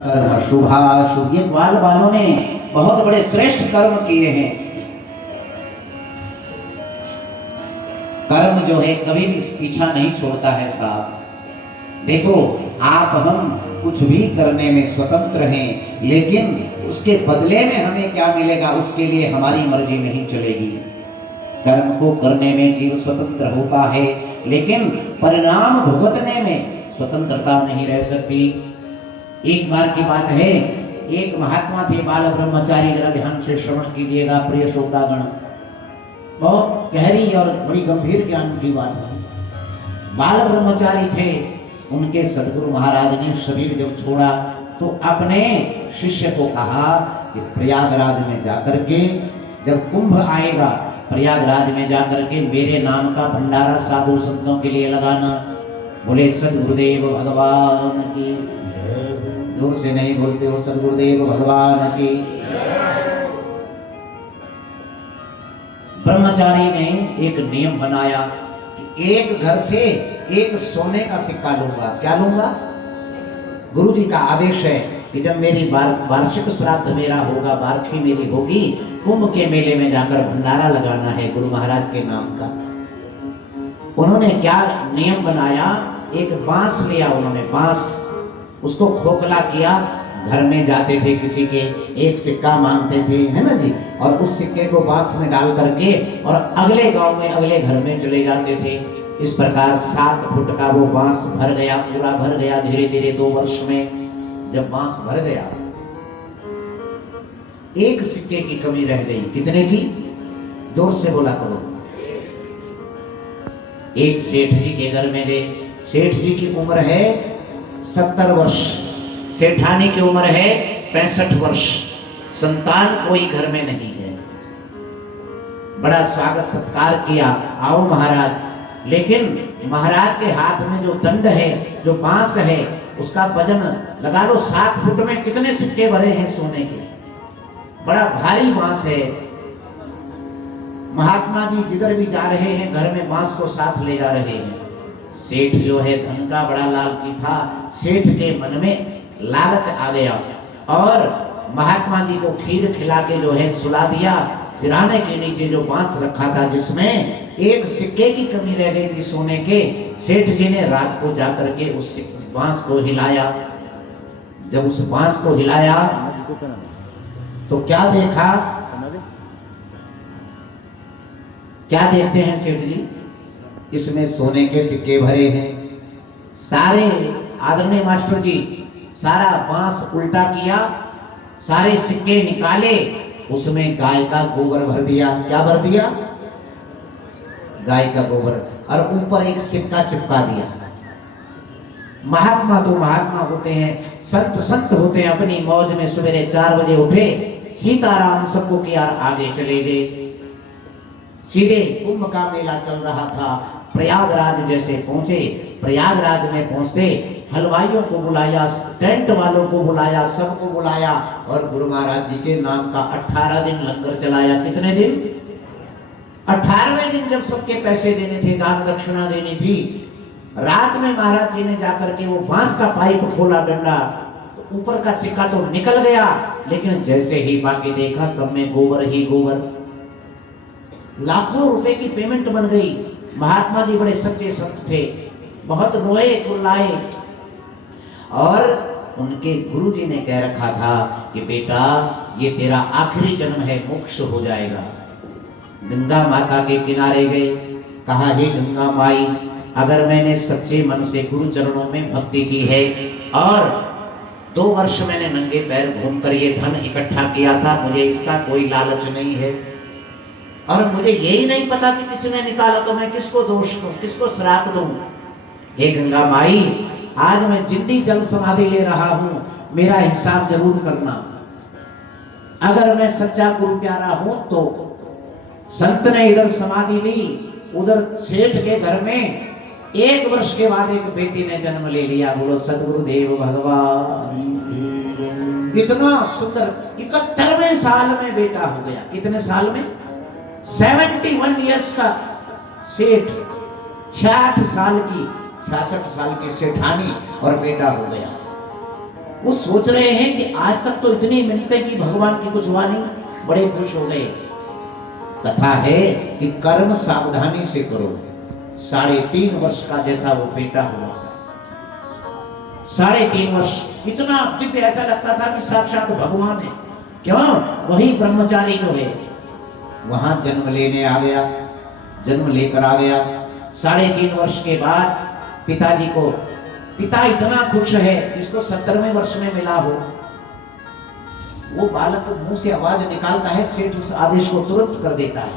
कर्म शुभाशुभ, ये ग्वाल वालों ने बहुत बड़े श्रेष्ठ कर्म किए हैं। कर्म जो है कभी भी पीछा नहीं छोड़ता है साथ। देखो, आप हम कुछ भी करने में स्वतंत्र हैं, लेकिन उसके बदले में हमें क्या मिलेगा उसके लिए हमारी मर्जी नहीं चलेगी। कर्म को करने में जीव स्वतंत्र होता है, लेकिन परिणाम भुगतने में स्वतंत्रता नहीं रह सकती। एक बार की बात है, एक महात्मा थे बाल ब्रह्मचारी, जरा ध्यान से श्रवण कीजिएगा प्रिय श्रोतागण। बहुत गहरी और बड़ी गंभीर ज्ञान की बात है। बाल ब्रह्मचारी थे, उनके सदगुरु महाराज ने शरीर जब छोड़ा तो अपने शिष्य को कहा कि प्रयागराज में जाकर के, जब कुंभ आएगा प्रयागराज में जाकर के मेरे नाम का भंडारा साधु संतों के लिए लगाना। बोले सदगुरुदेव भगवान की। दूर से नहीं बोलते हो, सदगुरुदेव भगवान की। ब्रह्मचारी ने एक नियम बनाया कि एक घर से एक सोने का सिक्का लूंगा। क्या लूंगा? गुरु जी का आदेश है कि जब मेरी वार्षिक श्राद्ध मेरा होगा, बारखी मेरी होगी, कुंभ के मेले में जाकर भंडारा लगाना है गुरु महाराज के नाम का। उन्होंने क्या नियम बनाया, एक बांस लिया उन्होंने, बांस, उसको खोखला किया, घर में जाते थे किसी के, एक सिक्का मांगते थे, है ना जी, और उस सिक्के को बांस में डाल करके और अगले गांव में अगले घर में चले जाते थे। इस प्रकार 7 फुट का वो बांस भर गया, पूरा भर गया। धीरे धीरे 2 वर्ष में जब बांस भर गया, एक सिक्के की कमी रह गई। कितने की? जोर से बोला करो। एक सेठ जी के घर में गए। सेठ जी की उम्र है 70 वर्ष, सेठानी की उम्र है 65 वर्ष। संतान कोई घर में नहीं है। बड़ा स्वागत सत्कार किया, आओ महाराज। लेकिन महाराज के हाथ में जो दंड है, जो बांस है, उसका वजन लगा लो, 7 फुट में कितने सिक्के भरे हैं सोने के। बड़ा भारी बांस है। महात्मा जी जिधर भी जा रहे हैं घर में बांस को साथ ले जा रहे हैं। सेठ जो है धन का बड़ा लालची था। सेठ के मन में लालच आ गया और महात्मा जी को खीर खिला के जो है सुला दिया। सिराने के नीचे जो बांस रखा था, जिसमें एक सिक्के की कमी रह गई थी सोने के, सेठ जी ने रात को जाकर के उस बांस को हिलाया। जब उस बांस को हिलाया तो क्या देखा? क्या देखते हैं सेठ जी? इसमें सोने के सिक्के भरे हैं। सारे, आदरणीय मास्टर जी, सारा बांस उल्टा किया, सारे सिक्के निकाले, उसमें गाय का गोबर भर दिया। क्या भर दिया? गाय का गोबर, और ऊपर एक सिक्का चिपका दिया। महात्मा तो महात्मा होते हैं, संत संत होते हैं। अपनी मौज में सवेरे 4 बजे उठे, सीताराम सबको किया, आगे चले गए। सीधे कुंभ का मेला चल रहा था, प्रयागराज जैसे पहुंचे। प्रयागराज में पहुंचते हलवाइयों को बुलाया, टेंट वालों को बुलाया, सबको बुलाया और गुरु महाराज जी के नाम का 18 दिन लंगर चलाया। कितने दिन? 18वें दिन जब सबके पैसे देने थे, दान दक्षिणा देनी थी, रात में महाराज जी ने जाकर के वो बांस का पाइप खोला, डंडा, तो ऊपर का सिक्का तो निकल गया, लेकिन जैसे ही बाकी देखा सब में गोबर ही गोबर। लाखों रुपए की पेमेंट बन गई। महात्मा जी बड़े सच्चे संत थे, बहुत रोए कुल्लाए, और उनके गुरु जी ने कह रखा था कि बेटा ये तेरा आखिरी जन्म है, मोक्ष हो जाएगा। गंगा माता के किनारे गए, कहा हे गंगा माई, अगर मैंने सच्चे मन से गुरु चरणों में भक्ति की है और 2 वर्ष मैंने नंगे पैर घूमकर ये धन इकट्ठा किया था, मुझे इसका कोई लालच नहीं है, और मुझे यही नहीं पता कि किसी ने निकाला तो मैं किसको दोष दूं, किसको श्राप दूं। हे गंगा माई, आज मैं जिंदी जल समाधि ले रहा हूं, मेरा हिसाब जरूर करना। अगर मैं सच्चा गुरु प्यारा हूं तो संत ने इधर समाधि ली, उधर सेठ के घर में 1 वर्ष के बाद एक बेटी ने जन्म ले लिया। बोलो सदगुरुदेव भगवान। इतना सुंदर, 71वें साल में बेटा हो गया। कितने साल में? 71 इयर्स का सेठ, 66 साल की 66 साल की सेठानी, और बेटा हो गया। वो सोच रहे हैं कि आज तक तो इतनी मिन्नतें की, भगवान की कुछ हुआ नहीं, बड़े खुश हो गए। कथा है कि कर्म सावधानी से करो। 3.5 वर्ष का जैसा वो बेटा हुआ, 3.5 वर्ष, इतना दिव्य, ऐसा लगता था कि साक्षात भगवान है। क्यों? वही ब्रह्मचारी जो है वहां जन्म लेने आ गया, जन्म लेकर आ गया। 3.5 वर्ष के बाद पिताजी को, पिता इतना खुश है जिसको 17वें वर्ष में मिला हो, वो बालक मुंह से आवाज निकालता है, सेठ उस आदेश को तुरंत कर देता है।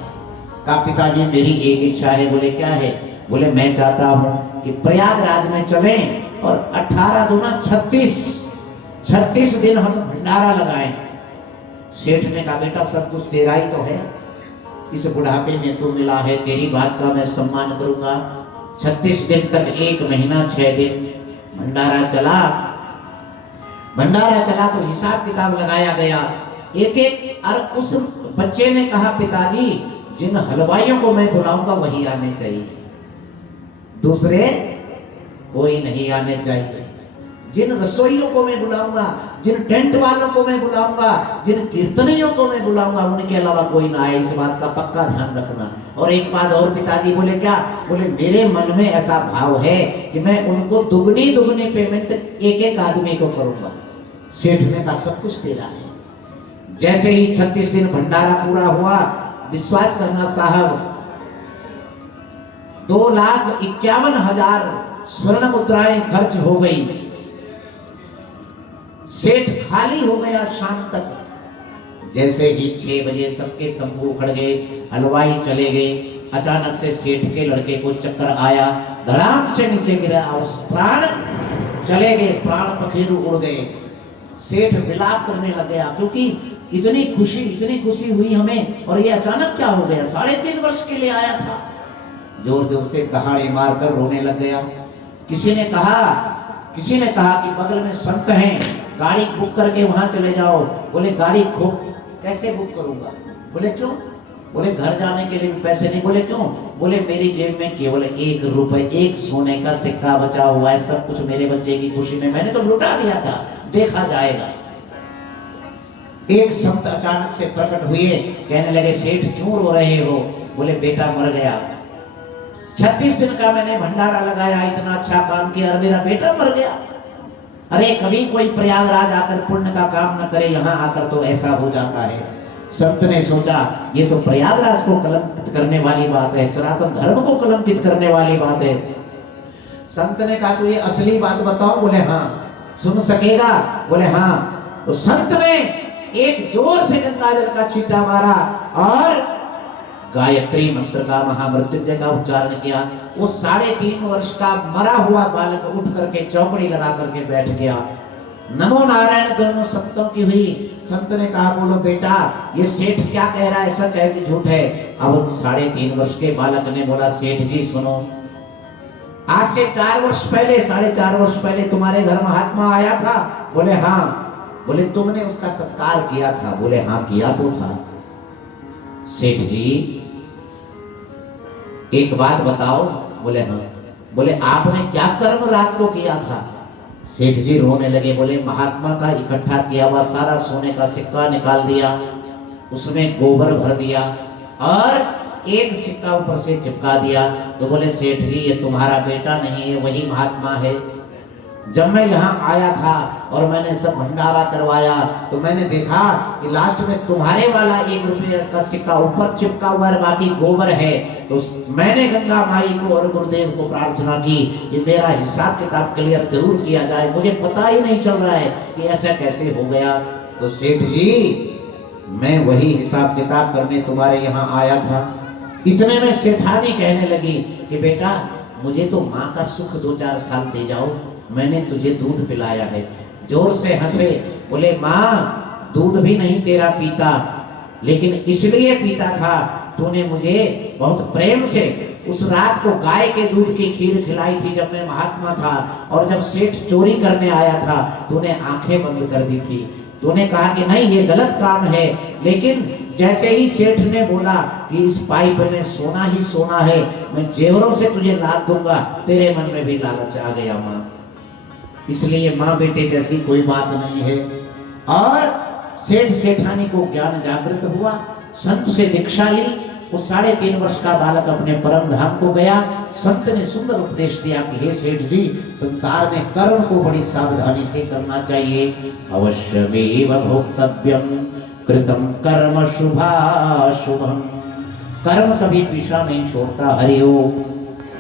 कहा पिताजी मेरी एक इच्छा है। बोले क्या है? बोले मैं चाहता हूं कि प्रयागराज में चलें और 18 दूना 36 दिन हम भंडारा लगाएं। सेठ ने कहा बेटा सब कुछ तेरा ही तो है, इस बुढ़ापे में तू मिला है, तेरी बात का मैं सम्मान करूंगा। 36 दिन तक, 1 महीना 6 दिन भंडारा चला। भंडारा चला तो हिसाब किताब लगाया गया, एक और उस बच्चे ने कहा पिताजी जिन हलवाइयों को मैं बुलाऊंगा वही आने चाहिए, दूसरे कोई नहीं आने चाहिए। जिन रसोइयों को मैं बुलाऊंगा, जिन टेंट वालों को मैं बुलाऊंगा, जिन कीर्तनियों को मैं बुलाऊंगा, उनके अलावा कोई ना आए, इस बात का पक्का ध्यान रखना। और एक बात और पिताजी, बोले क्या? बोले मेरे मन में ऐसा भाव है कि मैं उनको दुगनी पेमेंट एक आदमी को करूंगा। सेठ ने कहा सब कुछ तेरा है। जैसे ही 36 दिन भंडारा पूरा हुआ, विश्वास करना साहब, 2,51,000 स्वर्ण मुद्राएं खर्च हो गई। सेठ खाली हो गया शाम तक। जैसे ही 6 बजे सबके तंबू उखड़ गए, हलवाई चले गए, अचानक से सेठ के लड़के को चक्कर आया, धड़ाम से नीचे गिरा और प्राण चले गए, प्राण पखेरु उड़ गए। सेठ विलाप करने लग गया क्योंकि इतनी खुशी हुई हमें, और ये अचानक क्या हो गया? 3.5 वर्ष के लिए आया था। जोर जोर से दहाड़े मारकर रोने लग गया। किसी ने कहा कि बगल में संत हैं, गाड़ी बुक करके वहां चले जाओ। बोले गाड़ी कैसे बुक करूंगा? बोले क्यों? बोले घर जाने के लिए भी पैसे नहीं। बोले क्यों? बोले मेरी जेब में केवल 1 रुपए, 1 सोने का सिक्का बचा हुआ है, सब कुछ मेरे बच्चे की खुशी में मैंने तो लुटा दिया था, देखा जाएगा। एक संत अचानक से प्रकट हुए, कहने लगे सेठ क्यों रो रहे हो? बोले बेटा मर गया, 36 दिन का मैंने भंडारा लगाया, इतना अच्छा काम किया और मेरा बेटा मर गया। अरे कभी कोई प्रयागराज आकर पुण्य का काम न करे, यहाँ आकर तो ऐसा हो जाता है। संत ने सोचा ये तो प्रयागराज को कलंकित करने वाली बात है, सनातन धर्म को कलंकित करने वाली बात है। संत ने कहा तो ये असली बात बताओ। बोले हाँ। सुन सकेगा? बोले हाँ। तो संत ने एक जोर से गंगा जल का छींटा मारा और गायत्री मंत्र का, महामृत्युंजय का उच्चारण किया। वो 3.5 वर्ष का मरा हुआ बालक उठ करके चौकड़ी लगा करके बैठ गया। नमो नारायण दोनों संतों की हुई। संत ने कहा बोलो बेटा ये सेठ क्या कह रहा है, सच है कि झूठ है? अब 3.5 वर्ष के बालक ने बोला सेठ जी सुनो, आज से 4 वर्ष पहले, 4.5 वर्ष पहले तुम्हारे घर महात्मा आया था। बोले हाँ। बोले तुमने उसका सत्कार किया था? बोले हाँ किया तो था। सेठ जी एक बात बताओ। बोले हाँ। बोले आपने क्या कर्म रात को किया था? सेठ जी रोने लगे, बोले महात्मा का इकट्ठा किया हुआ सारा सोने का सिक्का निकाल दिया, उसमें गोबर भर दिया और एक सिक्का ऊपर से चिपका दिया। तो बोले सेठ जी ये तुम्हारा बेटा नहीं है, वही महात्मा है। जब मैं यहाँ आया था और मैंने सब भंडारा करवाया तो मैंने देखा कि लास्ट में तुम्हारे वाला 1 रुपये का सिक्का ऊपर चिपका हुआ है, बाकी गोबर है। तो मैंने गंगा माई को और गुरुदेव को प्रार्थना की कि मेरा हिसाब किताब क्लियर जरूर किया जाए, मुझे पता ही नहीं चल रहा है कि ऐसा कैसे हो गया। तो सेठ जी मैं वही हिसाब किताब करने तुम्हारे यहाँ आया था। इतने में सेठानी कहने लगी कि बेटा मुझे तो माँ का सुख 2-4 साल दे जाओ, मैंने तुझे दूध पिलाया है। जोर से हंसे, बोले माँ दूध भी नहीं तेरा पीता, लेकिन इसलिए पीता था तूने मुझे बहुत प्रेम से उस रात को गाय के दूध की खीर खिलाई थी जब मैं महात्मा था, और जब सेठ चोरी करने आया था तूने आंखें बंद कर दी थी। तूने कहा कि नहीं ये गलत काम है, लेकिन जैसे ही सेठ ने बोला कि इस पाइप में सोना ही सोना है, मैं जेवरों से तुझे लाद दूंगा, तेरे मन में भी लालच आ गया माँ। इसलिए माँ बेटे जैसी कोई बात नहीं है। और सेठ सेठानी को ज्ञान जागृत हुआ, संत से दीक्षा ली। वो 3.5 वर्ष का बालक अपने परम धाम को गया। संत ने सुंदर उपदेश दिया कि हे सेठ जी, संसार में कर्म को बड़ी सावधानी से करना चाहिए। अवश्यमेव भोक्तव्यम कृतम कर्म शुभाशुभम। कर्म कभी पीछा नहीं छोड़ता। हरिओम।